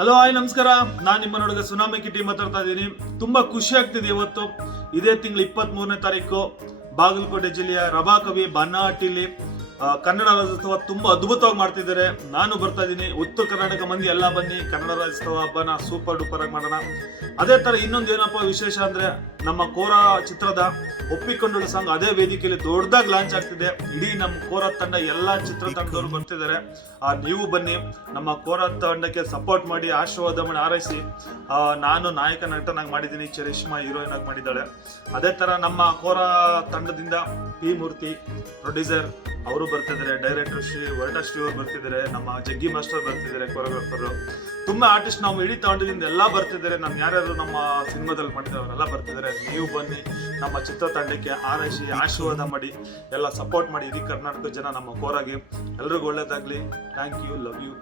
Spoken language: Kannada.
ಹಲೋ ಹಾಯ್ ನಮಸ್ಕಾರ. ನಾನು ನಿಮ್ಮ ನೋಡಿದ ಸುನಾಮಿ ಕಿಟಿ ಮಾತಾಡ್ತಾ ಇದ್ದೀನಿ. ತುಂಬಾ ಖುಷಿ ಆಗ್ತಿದೆ. ಇವತ್ತು ಇದೇ ತಿಂಗಳು 23ನೇ ತಾರೀಕು ಬಾಗಲಕೋಟೆ ಜಿಲ್ಲೆಯ ರಬಾಕವಿ ಬನ್ನಾಟಿಲಿ ಕನ್ನಡ ರಾಜ್ಯೋತ್ಸವ ತುಂಬಾ ಅದ್ಭುತವಾಗಿ ಮಾಡ್ತಿದ್ದಾರೆ. ನಾನು ಬರ್ತಾ ಇದ್ದೀನಿ. ಉತ್ತರ ಕರ್ನಾಟಕ ಮಂದಿ ಎಲ್ಲ ಬನ್ನಿ, ಕನ್ನಡ ರಾಜ್ಯೋತ್ಸವ ಹಬ್ಬನ ಸೂಪರ್ ಡೂಪರ್ ಆಗಿ ಮಾಡೋಣ. ಅದೇ ತರ ಇನ್ನೊಂದು ಏನಪ್ಪ ವಿಶೇಷ ಅಂದ್ರೆ, ನಮ್ಮ ಕೋರ ಚಿತ್ರದ ಒಪ್ಪಿಕೊಂಡಳು ಸಾಂಗ್ ಅದೇ ವೇದಿಕೆಯಲ್ಲಿ ದೊಡ್ಡದಾಗಿ ಲಾಂಚ್ ಆಗ್ತಿದೆ. ಇಡೀ ನಮ್ಮ ಕೋರ ತಂಡ ಎಲ್ಲಾ ಚಿತ್ರತಂಡದವರು ಬರ್ತಿದ್ದಾರೆ. ನೀವು ಬನ್ನಿ, ನಮ್ಮ ಕೋರ ತಂಡಕ್ಕೆ ಸಪೋರ್ಟ್ ಮಾಡಿ, ಆಶೀರ್ವಾದ ಮಾಡಿ, ಆರೈಸಿ. ನಾನು ನಾಯಕ ನಟನಾಗಿ ಮಾಡಿದ್ದೀನಿ, ಚರಿಷ್ಮಾ ಹೀರೋಯಿನ್ ಆಗಿ ಮಾಡಿದ್ದಾಳೆ. ಅದೇ ತರ ನಮ್ಮ ಕೋರ ತಂಡದಿಂದ ಪಿ ಮೂರ್ತಿ ಪ್ರೊಡ್ಯೂಸರ್ ಅವರು ಬರ್ತಿದ್ದಾರೆ, ಡೈರೆಕ್ಟರ್ ಶ್ರೀ ಅವರು ಬರ್ತಿದ್ದಾರೆ, ನಮ್ಮ ಜಗ್ಗಿ ಮಾಸ್ಟರ್ ಬರ್ತಿದ್ದಾರೆ, ಕೊರಿಯೋಗ್ರಾಫರ್, ತುಂಬಾ ಆರ್ಟಿಸ್ಟ್ ನಾವು ಇಡೀ ತಂಡದಿಂದ ಎಲ್ಲ ಬರ್ತಿದ್ದಾರೆ. ನಾನು ಯಾರ್ಯಾರು ನಮ್ಮ ಸಿನಿಮಾದಲ್ಲಿ ಮಾಡಿದ್ದಾರೆ ಅವರೆಲ್ಲ ಬರ್ತಿದ್ದಾರೆ. ನೀವು ಬನ್ನಿ, ನಮ್ಮ ಚಿತ್ರತಂಡಕ್ಕೆ ಆರೈಸಿ, ಆಶೀರ್ವಾದ ಮಾಡಿ, ಎಲ್ಲ ಸಪೋರ್ಟ್ ಮಾಡಿ. ಇಡೀ ಕರ್ನಾಟಕ ಜನ ನಮ್ಮ ಕೋರಾಗಿ ಎಲ್ರಿಗೂ ಒಳ್ಳೇದಾಗ್ಲಿ. Thank you, love you.